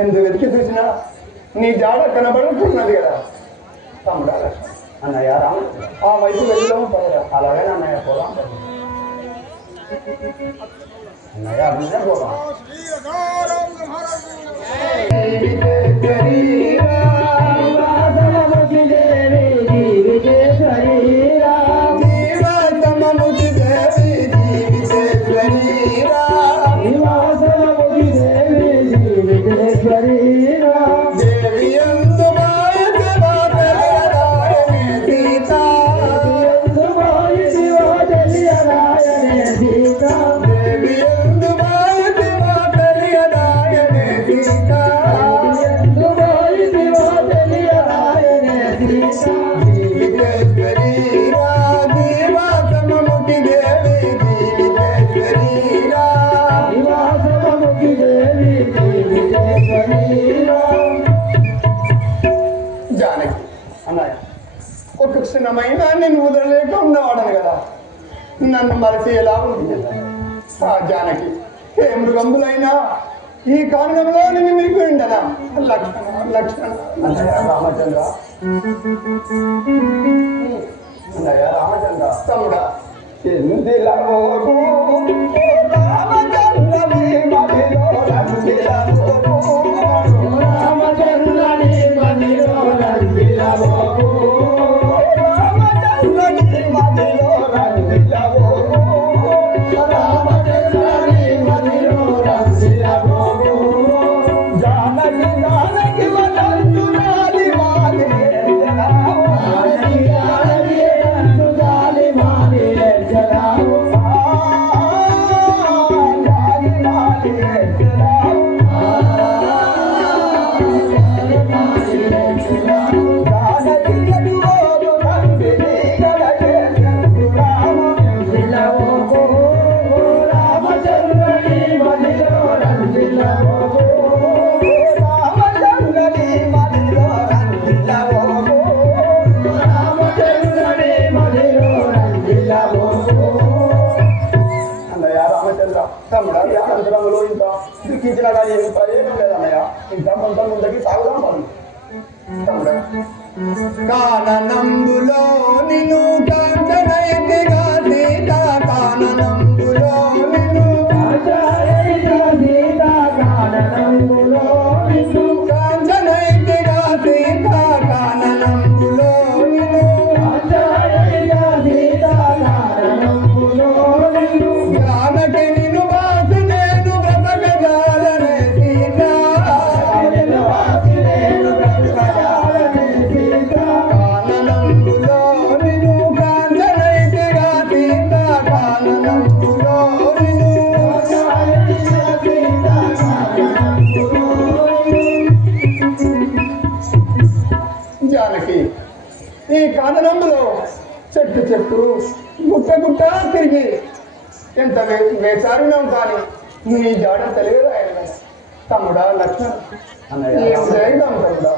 ఎందుకు వెతికి చూసినా నీ జాడ కనబడుతున్నది కదా తమ్ముడా అన్నయ్య రా ఆ వైపు వెళ్ళడం పడరా అలాగే అన్నయ్య పోదాం అన్నయ్య అభినే పోదాం జానకి అన్నయ్య ఒక క్షణమైనా నేను వదలలేక ఉన్నవాడను కదా నన్ను మరచి ఎలా ఉంటుంది ఆ జానకి ఏ మృగంబులైనా ఈ కారణంలో నేను మీకు ఉండనా లక్ష్మణ లక్ష్మణ అన్నయ్య రామచంద్ర అన్నయ్య రామచంద్ర తమ్ముడా ఎందులవోగు రామచంద్రని మదిలో రంజిలవోగు రామచంద్రని మదిలో రంజిలవోగు రామచంద్రని మదిలో రంజిలవోగు రామచంద్రని మదిలో రంజిలవోగు జానకి జానకి వదంతునాలి మాలి కాననంబులో నిన్ను కాంచనైతిగా సీత కాననంబులో నిన్ను కాంచనైతిగా సీత కాననంబులో నిన్ను కాంచనైతిగా సీత కాననంబులో నిన్ను కాంచనైతిగా సీత కాననంబులో నిన్ను జానకి నిన్ను వాసి నేను బ్రతకజాలనే సీత నిన్ను వాసి నేను బ్రతకజాలనే సీత కాననంబులో నిన్ను కాంచనైతిగా సీత కాననంబులో నిన్ను కాంచనైతిగా సీత కాననంబులో జానకి ఈ కాననంబులో చెట్టు చెట్టు గుట్ట గుట్ట తిరిగి ఎంత వేసారినాం కానీ నీ జాడ తెలియదు ఆయన తమ్ముడా లక్ష్మణ్ అన్నయ్య ఏం చేయడం తమ్ముడా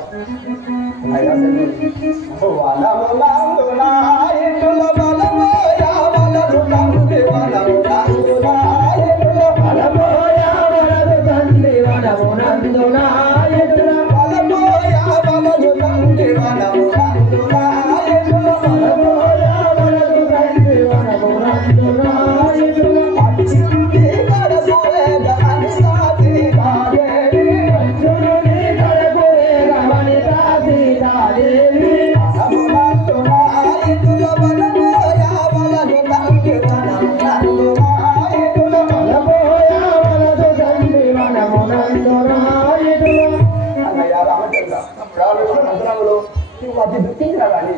అతి దుఃఖించినా కానీ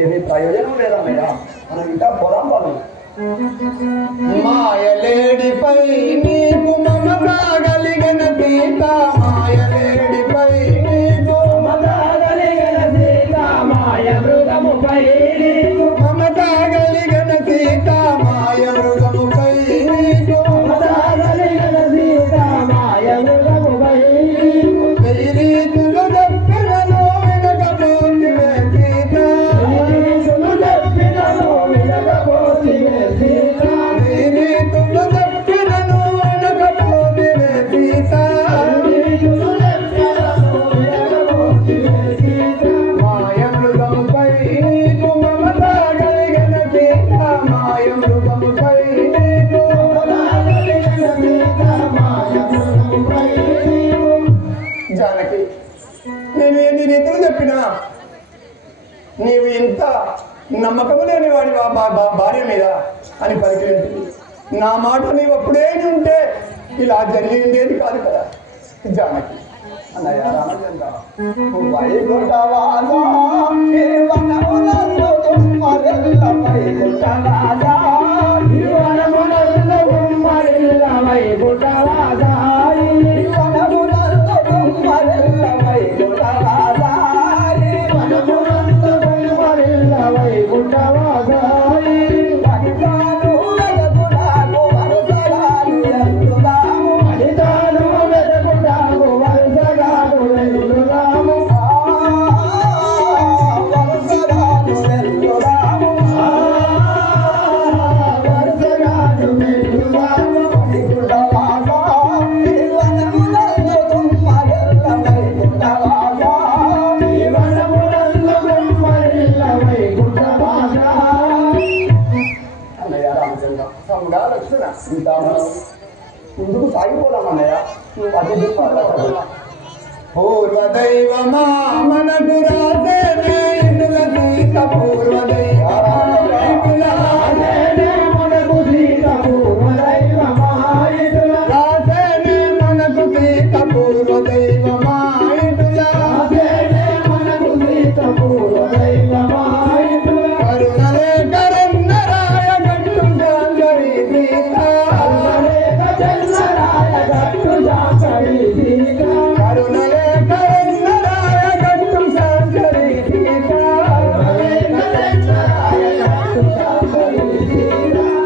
ఏమి ప్రయోజనం లేదన్నయ్యా మనం ఇంకా పొలం పదం మాయలేడిపై నీకు మమత కలిగిన సీత మాయలేడిపై నీకు మమత కలిగిన సీత మాయ మృగముపై నీకు మమత కలిగిన సీత మాయ మృగముపై నీకు మమత కలిగిన సీత మాయ మృగముపై నీకు రీతులు దప్పినలో వినకపోతివే సీత రీతులు దప్పినలో వినకపోతివే సీత రీతులు దప్పినలో వినకపోతివే సీత రీతులు దప్పినలో వినకపోతివే సీత మాయ మృగముపై నీకు మమత కలిగిన సీత మాయ మృగముపై నీకు మమత కలిగిన సీత మాయ మృగముపై నీకు జానకి నేను ఎన్ని రీతులు చెప్పినా నీవు ఇంత నమ్మకము లేని వాడి భార్య మీద అని పలికింది నా మాట నీవు అప్పుడే ఉంటే ఇలా జరిగిందేది కాదు కదా జానకి అన్నయ్య రామచంద్ర రాము తమ్ముడా లక్ష్మణ ఇంకా మనం ముందుకు సాగిపోదాం అన్నయ్య నువ్వు అదే పూర్వదైవమా మనకు రాసేనే ఇందుల సీత పూర్వదైవమా మనకు సీత పూర్వదైవమా రాసేనే మనకు సీత పూర్వదైవమా మనకు సీత పూర్వదైవమా కరుణలే కరుణరాయ గట్టు జాంగరి సీత కరుణలే కరుణరాయ గట్టు జాంగరి సీత కరుణలే కరుణరాయ గట్టు జాంగరి సీత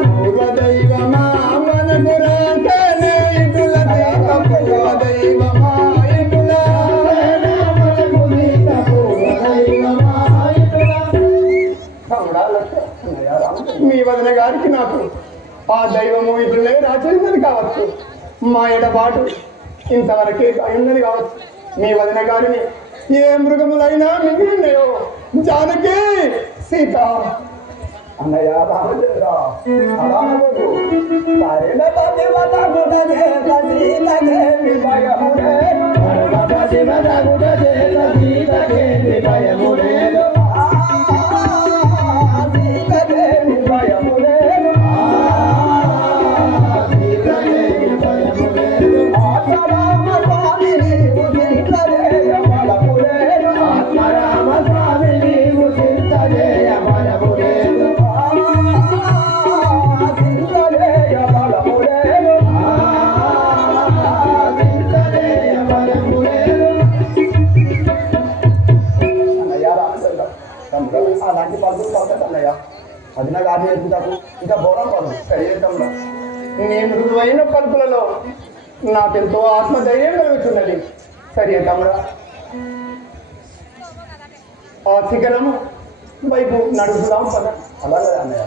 పూర్వదైవమా మనకు రాసేనే ఇందుల సీత పూర్వదైవమా మీ వదిన గారికి నాకు ఆ దైవము ఇట్లనే రాచేసింది కావచ్చు మా ఎడబాటు ఇంతవరకే అయిందని కావచ్చు మీ వదిన గారిని ఏ మృగములైనా మిగిలినాయో జానకి సీత అన్నయ్య అలాంటి పలుకులు పడతాడు అన్నయ్య అది నాకు ఆది ఎదుగుతాకు ఇంకా బోరం పడు సరే తమ్ముడా నీ మృదువైన పలుకులలో నాకెంతో ఆత్మధైర్యం కలుగుతున్నది సరే తమ్ముడా ఆ శిఖరము వైపు నడుపుదాం పద అలాగే అన్నయ్య